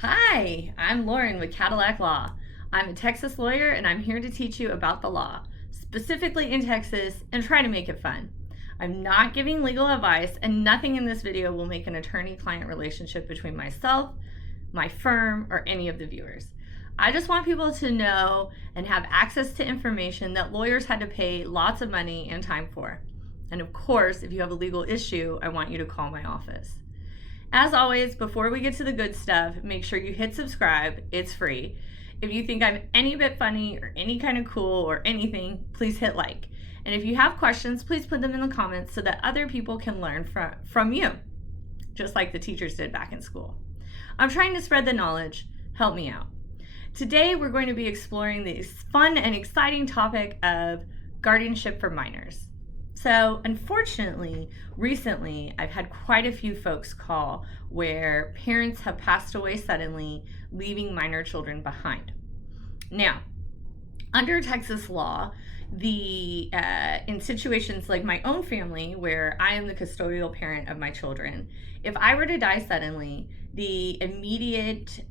Hi, I'm Lauren with Cadillac Law. I'm a Texas lawyer and I'm here to teach you about the law, specifically in Texas, and try to make it fun. I'm not giving legal advice, and nothing in this video will make an attorney-client relationship between myself, my firm, or any of the viewers. I just want people to know and have access to information that lawyers had to pay lots of money and time for. And of course, if you have a legal issue, I want you to call my office. As always, before we get to the good stuff, make sure you hit subscribe. It's free. If you think I'm any bit funny or any kind of cool or anything, please hit like. And if you have questions, please put them in the comments so that other people can learn from you, just like the teachers did back in school. I'm trying to spread the knowledge. Help me out. Today, we're going to be exploring the fun and exciting topic of guardianship for minors. So unfortunately, recently, I've had quite a few folks call where parents have passed away suddenly, leaving minor children behind. Now, under Texas law, in situations like my own family, where I am the custodial parent of my children, if I were to die suddenly, the immediate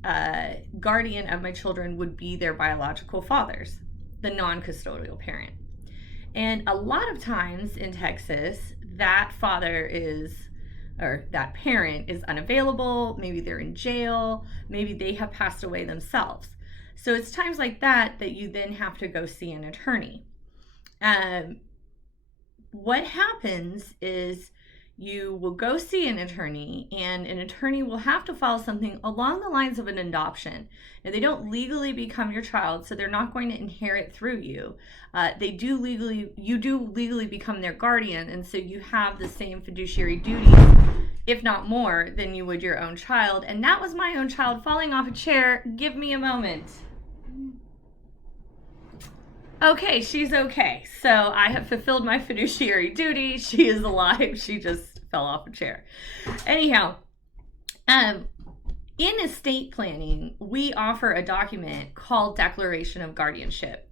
guardian of my children would be their biological fathers, the non-custodial parent. And a lot of times in Texas, that that parent is unavailable. Maybe they're in jail. Maybe they have passed away themselves. So it's times like that that you then have to go see an attorney. What happens is you will go see an attorney, and an attorney will have to file something along the lines of an adoption. Now, they don't legally become your child, so they're not going to inherit through you. You do legally become their guardian, and so you have the same fiduciary duties, if not more, than you would your own child. And that was my own child falling off a chair. Give me a moment. Okay, she's okay. So I have fulfilled my fiduciary duty. She is alive. She just fell off a chair. Anyhow, in estate planning, we offer a document called Declaration of Guardianship.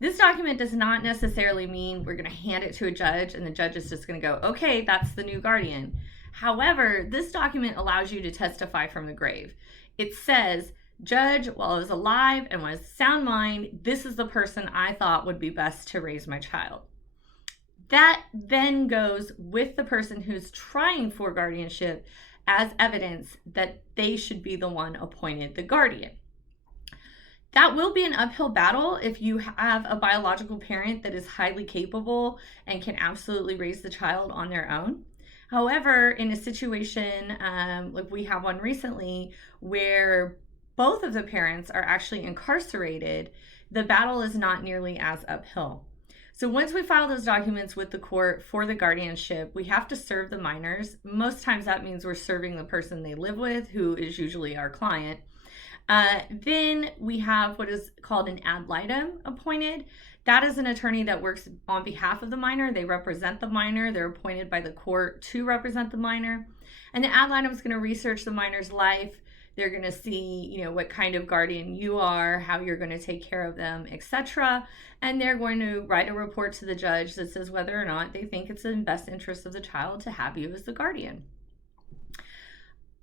This document does not necessarily mean we're going to hand it to a judge and the judge is just going to go, okay, that's the new guardian. However, this document allows you to testify from the grave. It says, Judge, while I was alive and was sound mind, this is the person I thought would be best to raise my child. That then goes with the person who's trying for guardianship as evidence that they should be the one appointed the guardian. That will be an uphill battle if you have a biological parent that is highly capable and can absolutely raise the child on their own. However, in a situation like we have one recently where both of the parents are actually incarcerated, the battle is not nearly as uphill. So once we file those documents with the court for the guardianship, we have to serve the minors. Most times that means we're serving the person they live with, who is usually our client. Then we have what is called an ad litem appointed. That is an attorney that works on behalf of the minor. They represent the minor. They're appointed by the court to represent the minor. And the ad litem is going to research the minor's life. They're going to see, what kind of guardian you are, how you're going to take care of them, etc. And they're going to write a report to the judge that says whether or not they think it's in the best interest of the child to have you as the guardian.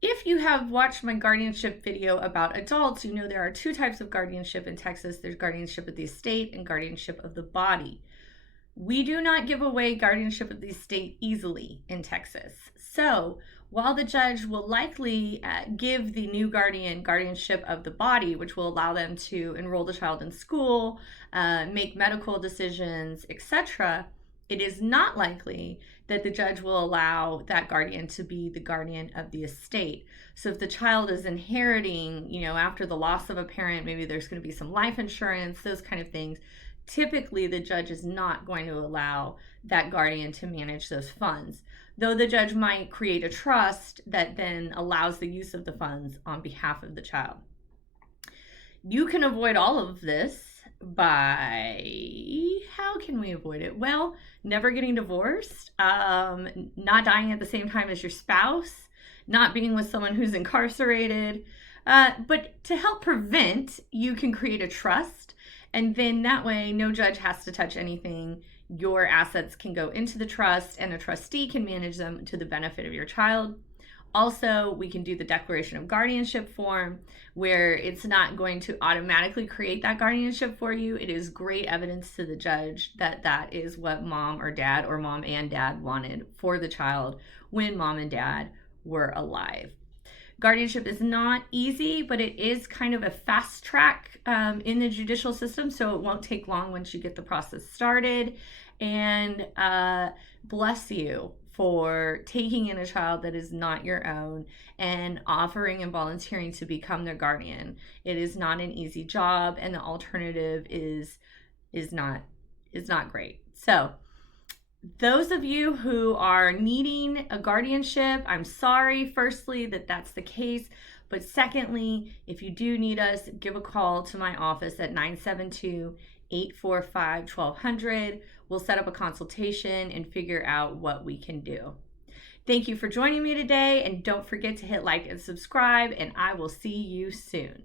If you have watched my guardianship video about adults, you know there are two types of guardianship in Texas. There's guardianship of the estate and guardianship of the body. We do not give away guardianship of the estate easily in Texas. So while the judge will likely give the new guardian guardianship of the body, which will allow them to enroll the child in school, make medical decisions, etc., it is not likely that the judge will allow that guardian to be the guardian of the estate. So if the child is inheriting, after the loss of a parent, maybe there's going to be some life insurance, those kind of things. Typically, the judge is not going to allow that guardian to manage those funds, though the judge might create a trust that then allows the use of the funds on behalf of the child. You can avoid all of this by, how can we avoid it? Well, never getting divorced, not dying at the same time as your spouse, not being with someone who's incarcerated. But to help prevent, you can create a trust. And then that way, no judge has to touch anything. Your assets can go into the trust and a trustee can manage them to the benefit of your child. Also, we can do the declaration of guardianship form where it's not going to automatically create that guardianship for you. It is great evidence to the judge that that is what mom or dad or mom and dad wanted for the child when mom and dad were alive. Guardianship is not easy, but it is kind of a fast track in the judicial system, so it won't take long once you get the process started. And bless you for taking in a child that is not your own and offering and volunteering to become their guardian. It is not an easy job, and the alternative is not great. So those of you who are needing a guardianship, I'm sorry, firstly, that that's the case. But secondly, if you do need us, give a call to my office at 972-845-1200. We'll set up a consultation and figure out what we can do. Thank you for joining me today, and don't forget to hit like and subscribe, and I will see you soon.